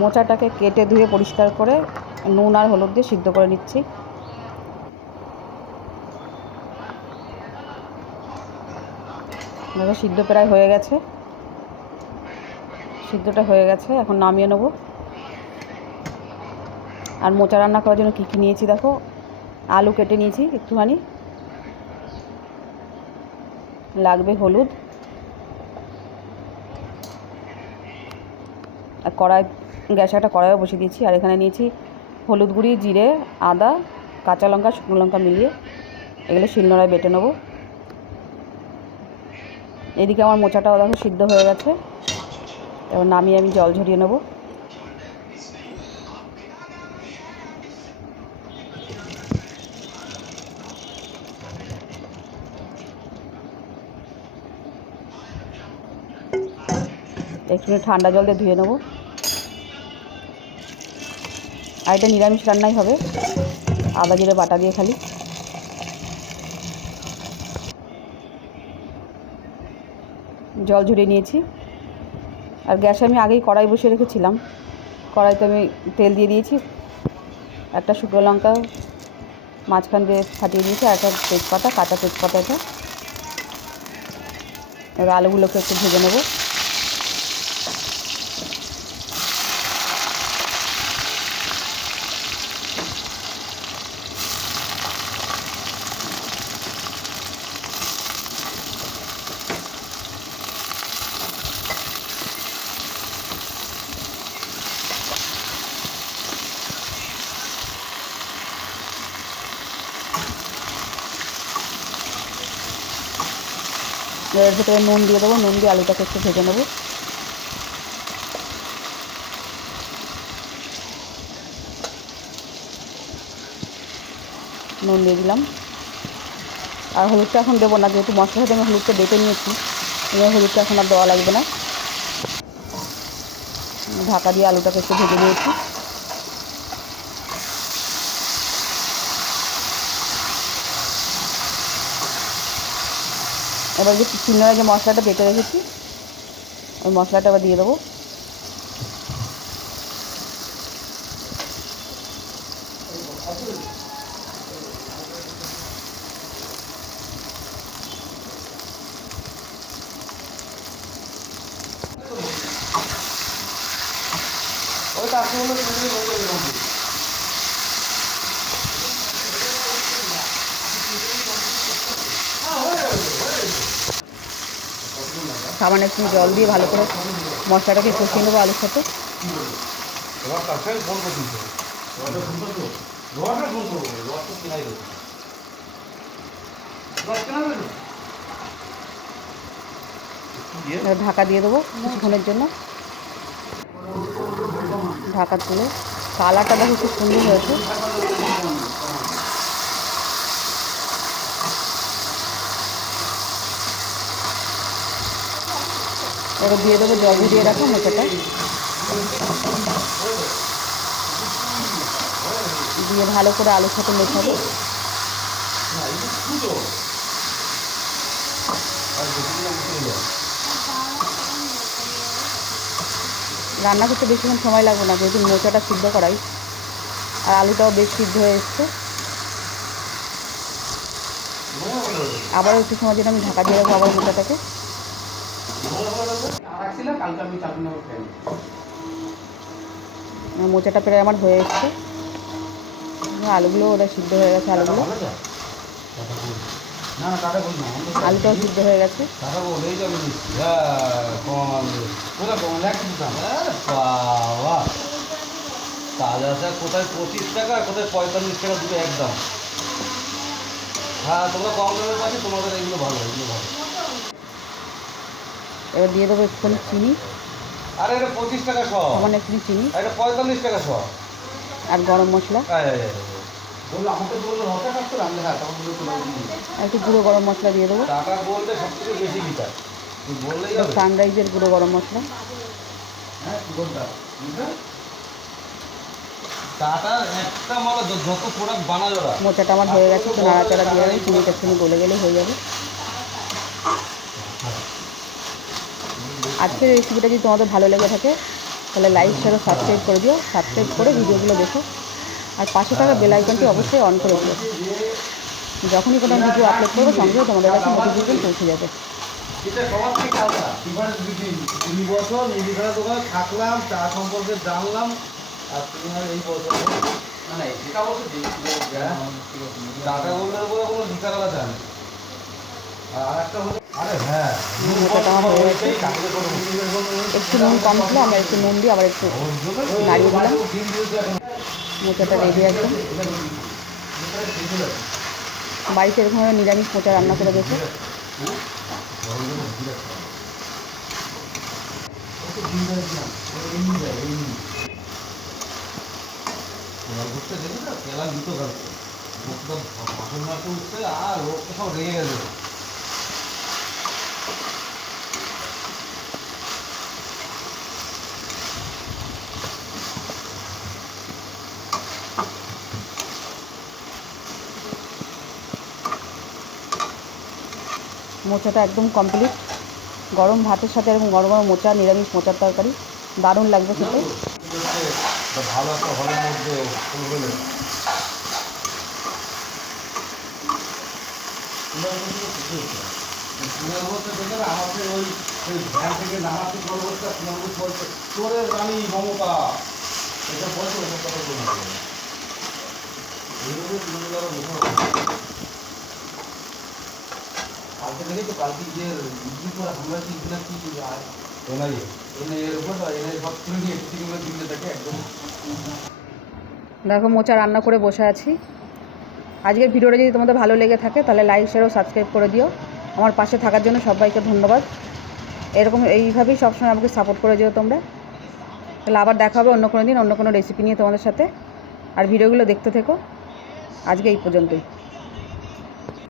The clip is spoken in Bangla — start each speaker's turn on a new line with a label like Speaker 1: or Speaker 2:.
Speaker 1: মোচাটাকে কেটে ধুয়ে পরিষ্কার করে নুন আর হলুদ দিয়ে সিদ্ধ করে নিচ্ছি। সিদ্ধ প্রায় হয়ে গেছে। সিদ্ধটা হয়ে গেছে, এখন নামিয়ে নেব। আর মোচা রান্না করার জন্য কী কী নিয়েছি দেখো? আলু কেটে নিয়েছি একটুখানি। লাগবে হলুদ। আর কড়াই গ্যাসে একটা কড়াইও বসিয়ে দিয়েছি। আর এখানে নিয়েছি হলুদ গুঁড়ি, জিরে, আদা, কাঁচা লঙ্কা, শুকনো লঙ্কা মিলিয়ে এগুলো শিলনোড়ায় বেটে নেব। এদিকে আমার মোচাটাও দেখো সিদ্ধ হয়ে গেছে। এবার নামিয়ে আমি জল ঝরিয়ে নেব। একটু ঠান্ডা জল দিয়ে ধুয়ে নেব। আর এটা নিরামিষ রান্নাই হবে। আদা জিরে, বাটা দিয়ে খালি। জল ঝরিয়ে নিয়েছি। আর গ্যাসে আমি আগেই কড়াই বসিয়ে রেখেছিলাম। কড়াইতে আমি তেল দিয়ে দিয়েছি। একটা শুকনো লঙ্কা মাঝখান দিয়ে ফাটিয়ে দিয়েছি, আর একটা তেজপাতা, কাঁচা তেজপাতা এটা এবার আলুগুলোকে একটু ভেজে নেব। এর ভেতরে নুন দিয়ে দেবো, নুন দিয়ে আলুটাকে একটু ভেজে নেব। নুন দিয়ে দিলাম। আর হলুদটা এখন দেবো না, যেহেতু মশলা সাথে আমি হলুদটা বেটে নিয়েছি, এবার হলুদটা এখন আর দেওয়া লাগবে না। ঢাকা দিয়ে আলুটাকে একটু ভেজে নিয়েছি। এবার যে চিন্নায় যে মশলাটা বেটে রেখেছি ওই মশলাটা আবার দিয়ে দেবো সামান্য একটু জল দিয়ে ভালো করে মশলাটাকে কষিয়ে নেব আলুর সাথে। ঢাকা দিয়ে দেবো কিছুক্ষণের জন্য। ঢাকা তুলে কালারটা দেখো খুব সুন্দর হয়েছে। এবার দিয়ে দেবো, জল দিয়ে রাখো মোচাটা দিয়ে ভালো করে আলুর সাথে মেশাবো। রান্না করতে বেশিক্ষণ সময় লাগবে না, যেহেতু মোচাটা সিদ্ধ করাই। আর আলুটাও বেশ সিদ্ধ হয়ে এসছে। আবারও একটু সময় জন্য আমি ঢাকা দিয়ে রাখব আবার মোচাটা প্রায় আমার হয়ে এসছে। আলুগুলো ওটা সিদ্ধ হয়ে গেছে আলুগুলো। আলুটাও সিদ্ধ হয়ে গেছে।
Speaker 2: হ্যাঁ তাজা শাক কোথায়? পঁচিশ টাকা কোথায় পঁয়তাল্লিশ টাকা দুটো একদম। হ্যাঁ তোমরা কম দামে পাচ্ছি তোমাদের এগুলো ভালো এগুলো ভালো।
Speaker 1: এবার দিয়ে দেবো একটুখানি চিনি।
Speaker 2: আর এটা পঁচিশ টাকা শ
Speaker 1: সামান্য একটু চিনি।
Speaker 2: এটা পঁয়তাল্লিশ টাকা শ
Speaker 1: আর গরম মশলা।
Speaker 2: হ্যাঁ তোমার
Speaker 1: আর একটু গুঁড়ো গরম মশলা দিয়ে দেবো। সানরাইজের গুঁড়ো গরম মশলা।
Speaker 2: হ্যাঁ একটা
Speaker 1: মোচাটা আমার হয়ে গেছে একটু নাড়াচাড়া দিয়ে চিনিটা একটু গলে গেলে হয়ে যাবে। আজকের রেসিপিটা যদি তোমাদের ভালো লেগে থাকে, তাহলে লাইক শেয়ার সাবস্ক্রাইব করে দিও। সাবস্ক্রাইব করে ভিডিওগুলো দেখো। আর পাশে থাকা বেল আইকনটি অবশ্যই অন করে দিও। যখনই কোনো ভিডিও আপলোড করব সঙ্গে তোমাদের কাছে নোটিফিকেশন পৌঁছে যাবে।
Speaker 2: আর একটা
Speaker 1: একটু নুন কম ছিল, আমরা একটু নুন দিয়ে আবার একটু নাড়িয়ে দিলাম। মোচাটা রেডি একদম বাড়িতে এরকমভাবে নিরামিষ মোচা রান্না করে দেখো
Speaker 2: আর লোকটা সব রেগে গেছে।
Speaker 1: মোচাটা একদম কমপ্লিট গরম ভাতের সাথে এরকম গরম গরম মোচা, নিরামিষ মোচার তরকারি। দারুণ লাগবে খেতে।
Speaker 2: এটা কথা বোঝানো কালকে দেখে তো কালকে যে হামলা কি ইডলি কি এনআইএ। এনআইএর উপর এনআইএ সব তুলে নিয়ে দিল্লি একদম।
Speaker 1: দেখো মোচা রান্না করে বসে আছি। আজকের ভিডিওটা যদি তোমাদের ভালো লেগে থাকে তাহলে লাইক শেয়ার ও সাবস্ক্রাইব করে দিও। আমার পাশে থাকার জন্য সবাইকে ধন্যবাদ। এরকম এইভাবেই সবসময় আমাকে সাপোর্ট করে যেও তোমরা। তাহলে আবার দেখা হবে অন্য কোনো দিন অন্য কোনো রেসিপি নিয়ে তোমাদের সাথে। আর ভিডিওগুলো দেখতে থেকো। আজকে এই পর্যন্তই।